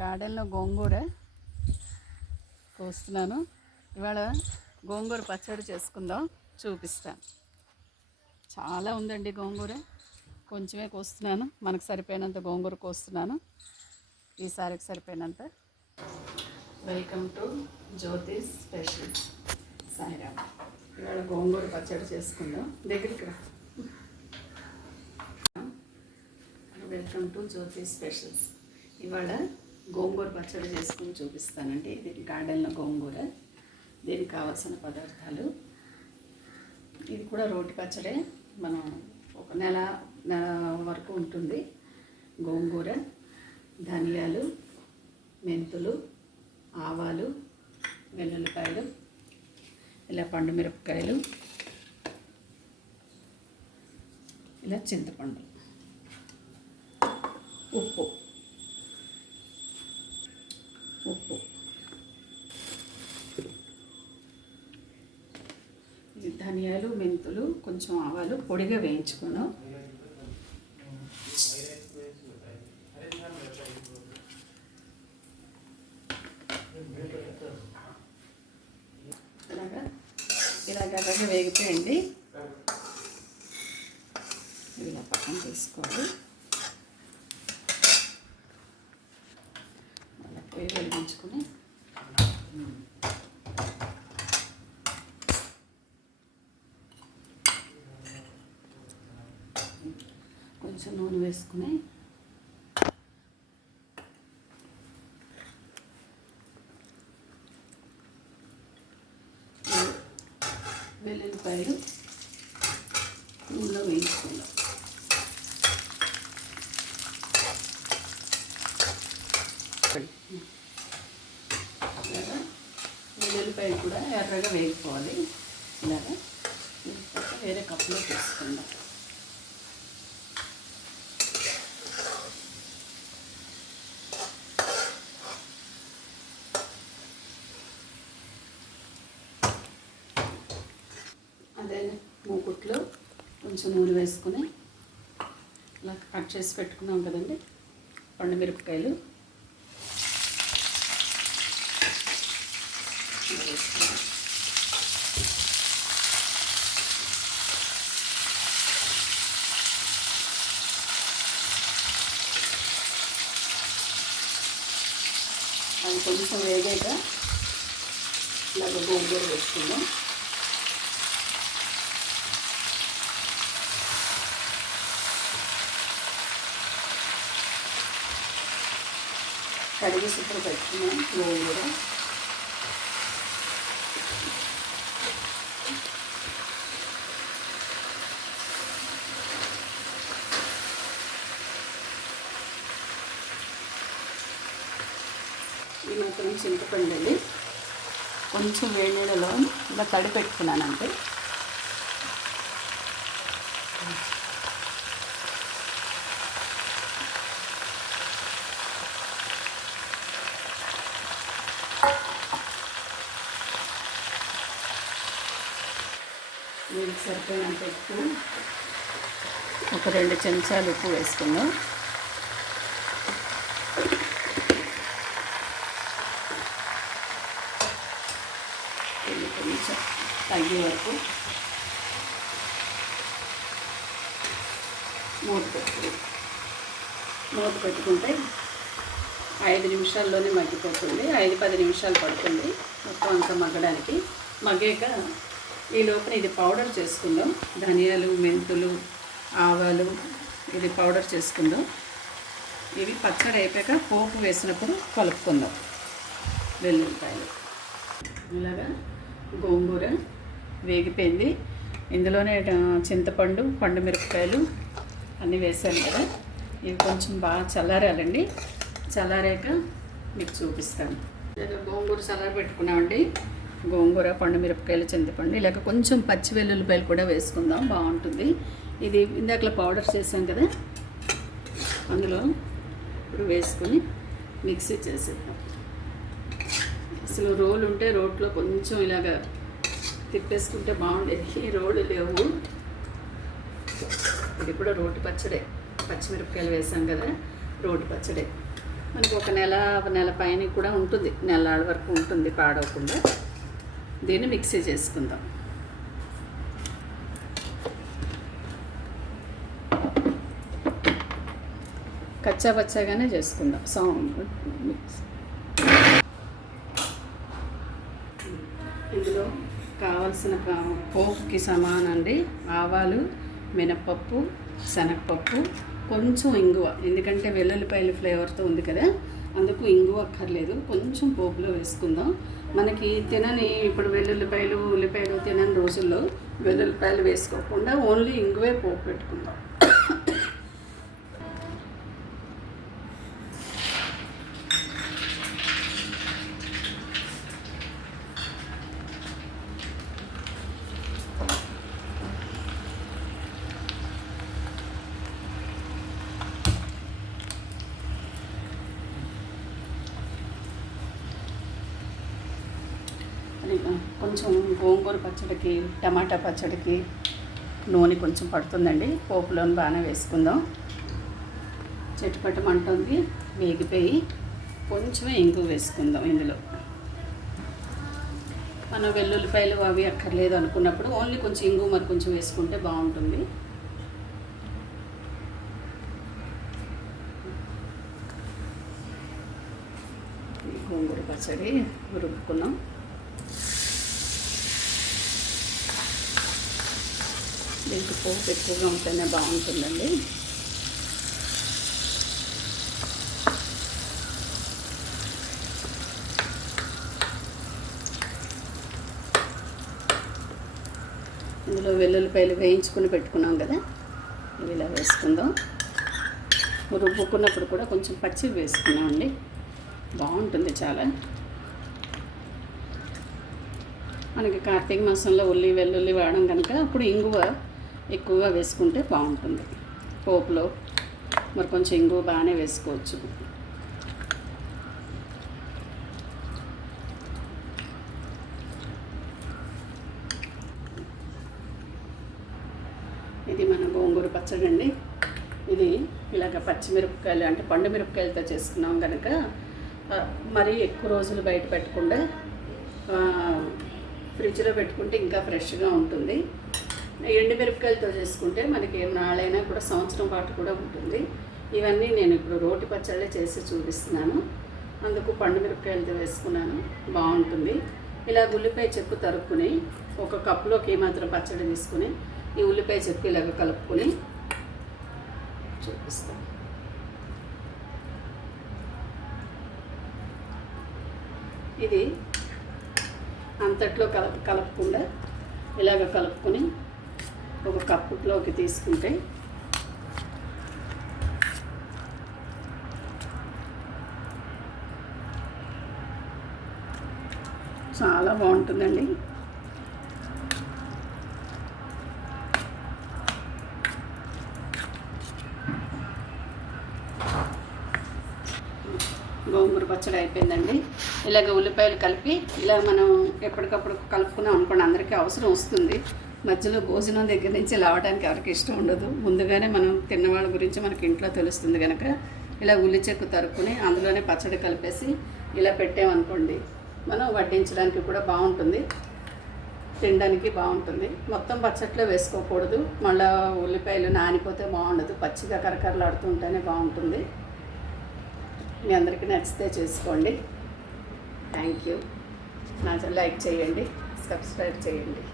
గార్డెన్లో గోంగూర కోస్తున్నాను. ఇవాళ గోంగూర పచ్చడి చేసుకుందాం, చూపిస్తాను. చాలా ఉందండి గోంగూర, కొంచెమే కోస్తున్నాను. మనకు సరిపోయినంత గోంగూర కోస్తున్నాను, ఈసారికి సరిపోయినంత. Welcome to Jyothi's special Sairam. ఇవాళ గోంగూర పచ్చడి చేసుకుందాం. దగ్గరికి రా. Welcome to Jyothi's specials. ఇవాళ గోంగూర పచ్చడి చేసుకుని చూపిస్తానండి. ఇది గార్డెన్లో గోంగూర. దీనికి కావాల్సిన పదార్థాలు, ఇది కూడా రోటి పచ్చడే, మనం ఒక నెల వరకు ఉంటుంది. గోంగూర, ధనియాలు, మెంతులు, ఆవాలు, వెల్లుల్లిపాయలు, ఇలా పండు మిరపకాయలు, ఇలా చింతపండు, ఉప్పు ఇది ధనియాలు, మెంతులు, కొంచెం ఆవాలు పొడిగా వేయించుకున్నాం. ఇలాగా వేగిపోయింది. ఇలా పక్కన తీసుకోవాలి. అలా పొయ్యి వెలిగించుకొని కొంచెం నూనె వేసుకుని వెల్లుల్లిపాయలు నూనెలో వేయించుకుందాం. ఇలాగా వెల్లుల్లిపాయలు కూడా ఎర్రగా వేగిపోవాలి. ఇలాగా వేరే కప్పులో తీసుకుందాం. అదే మూకుట్లో కొంచెం నూనె వేసుకొని ఇలా కట్ చేసి పెట్టుకున్నాం కదండి పండు మిరపకాయలు వేసుకున్నాం. అది కొంచెం వేగాక ఇలాగ గోంగూర వేసుకుందాం. కడిగి శుభ్రం పెట్టుకున్నాం గోంగూర. ఈ మాత్రం చింతపండు అండి, కొంచెం వేడి నీళ్ళలో ఇలా తడి పెట్టుకున్నాను అంటే. దీనికి సరిపోయినంత ఉప్పు, ఒక 2 చెంచాలు ఉప్పు వేసుకుందాం. కొంచెం తగ్గే వరకు మూత పెట్టుకుంటే 5 నిమిషాల్లోనే మగ్గిపోతుంది. 5-10 నిమిషాలు పడుతుంది మొత్తం అంతా మగ్గడానికి. మగ్గాక ఈ లోపల ఇది పౌడర్ చేసుకుందాం. ధనియాలు, మెంతులు, ఆవాలు ఇది పౌడర్ చేసుకుందాం. ఇవి పచ్చడి అయిపోయాక పోపు వేసినప్పుడు కలుపుకుందాం. వెల్లుల్లిపాయలు ఇలాగా గోంగూర వేగిపోయింది. ఇందులోనే చింతపండు, పండు మిరపకాయలు అన్నీ వేసాను కదా. ఇవి కొంచెం బాగా చల్లారాలండి. చల్లారాక మీకు చూపిస్తాను. గోంగూర చల్లారి పెట్టుకున్నామండి. గోంగూర, పండు మిరపకాయలు, చింతపండు, ఇలాగ కొంచెం పచ్చి వెల్లుల్లిపాయలు కూడా వేసుకుందాం, బాగుంటుంది. ఇది ఇందాకలా పౌడర్ చేసాం కదా, అందులో ఇప్పుడు వేసుకొని మిక్సీ చేసేద్దాం. అసలు రోలు ఉంటే రోట్లో కొంచెం ఇలాగ తిప్పేసుకుంటే బాగుండేది. ఈ రోలు లేవు. ఇది కూడా రోటి పచ్చడే, పచ్చిమిరపకాయలు వేసాం కదా, రోటి పచ్చడే. మనకు ఒక నెల పైన కూడా ఉంటుంది, నెలాళ్ళ వరకు ఉంటుంది పాడవకుండా. దీన్ని మిక్సీ చేసుకుందాం. కచ్చా పచ్చాగానే చేసుకుందాం. ఇందులో కావాల్సిన పోపుకి సమానండి ఆవాలు, మినప్పప్పు, శనగపప్పు, కొంచెం ఇంగువ, ఎందుకంటే వెల్లుల్లిపాయల ఫ్లేవర్తో ఉంది కదా, అందుకు ఇంగువ అక్కర్లేదు. కొంచెం పోపులో వేసుకుందాం. మనకి తినని ఇప్పుడు ఉల్లిపాయలు తినని రోజుల్లో వెల్లుల్లిపాయలు వేసుకోకుండా ఓన్లీ ఇంగువే పోపు పెట్టుకుందాం. కొంచెం గోంగూర పచ్చడికి, టమాటా పచ్చడికి నూనె కొంచెం పడుతుందండి. పోపులోని బాగానే వేసుకుందాం. చెట్టుపట్టు మంటుంది, వేగిపోయి కొంచెమే ఇంగు వేసుకుందాం. ఇందులో మనం వెల్లుల్లిపాయలు అవి అక్కర్లేదు అనుకున్నప్పుడు ఓన్లీ కొంచెం ఇంగు మరి కొంచెం వేసుకుంటే బాగుంటుంది. గోంగూర పచ్చడి రుబ్బుకున్నాం. దీనికి పోపు ఎక్కువగా ఉంటేనే బాగుంటుందండి. ఇందులో వెల్లుల్లిపాయలు వేయించుకుని పెట్టుకున్నాం కదా, ఇవి ఇలా వేసుకుందాం. రుబ్బుకున్నప్పుడు కూడా కొంచెం పచ్చివి వేసుకున్నామండి, బాగుంటుంది చాలా. మనకి కార్తీక మాసంలో వెల్లుల్లి వాడడం కనుక అప్పుడు ఇంగువ ఎక్కువగా వేసుకుంటే బాగుంటుంది. పోపులో మరి కొంచెం ఇంగువ బాగానే వేసుకోవచ్చు. ఇది మన గోంగూర పచ్చడి అండి. ఇది ఇలాగ పచ్చిమిరపకాయలు అంటే పండు మిరపకాయలతో చేసుకున్నాం కనుక మరీ ఎక్కువ రోజులు బయట పెట్టకుండా ఫ్రిడ్జ్లో పెట్టుకుంటే ఇంకా ఫ్రెష్గా ఉంటుంది. ఎండు మిరపకాయలతో చేసుకుంటే మనకి నాళ్ళైనా కూడా సంవత్సరం పాటు కూడా ఉంటుంది. ఇవన్నీ నేను ఇప్పుడు రోటి పచ్చళ్ళే చేసి చూపిస్తున్నాను, అందుకు పండు మిరపకాయలతో వేసుకున్నాను, బాగుంటుంది. ఇలా ఉల్లిపాయ చెక్కు తరుక్కుని ఒక కప్పులోకి మాత్రం పచ్చడి తీసుకుని ఈ ఉల్లిపాయ చెక్కు ఇలాగ కలుపుకొని చూపిస్తాను. ఇది అంతట్లో కలపకుండా ఇలాగ కలుపుకొని ఒక కప్పులోకి తీసుకుంటే చాలా బాగుంటుందండి. గోంగూర పచ్చడి అయిపోయిందండి. ఇలాగ ఉల్లిపాయలు కలిపి ఇలా మనం ఎప్పటికప్పుడు కలుపుకున్నాం అనుకోండి, అందరికీ అవసరం వస్తుంది. మధ్యలో భోజనం దగ్గర నుంచి లావడానికి ఎవరికి ఇష్టం ఉండదు. ముందుగానే మనం తిన్నవాళ్ళ గురించి మనకి ఇంట్లో తెలుస్తుంది కనుక ఇలా ఉల్లి చెక్కు తరుక్కుని అందులోనే పచ్చడి కలిపేసి ఇలా పెట్టామనుకోండి, మనం వడ్డించడానికి కూడా బాగుంటుంది, తినడానికి బాగుంటుంది. మొత్తం పచ్చట్లో వేసుకోకూడదు, మళ్ళీ ఉల్లిపాయలు నానిపోతే బాగుండదు, పచ్చిగా కరకరలాడుతూ ఉంటేనే బాగుంటుంది. మీ అందరికీ నచ్చితే చేసుకోండి. Thank you. నా లైక్ చేయండి, సబ్స్క్రైబ్ చేయండి.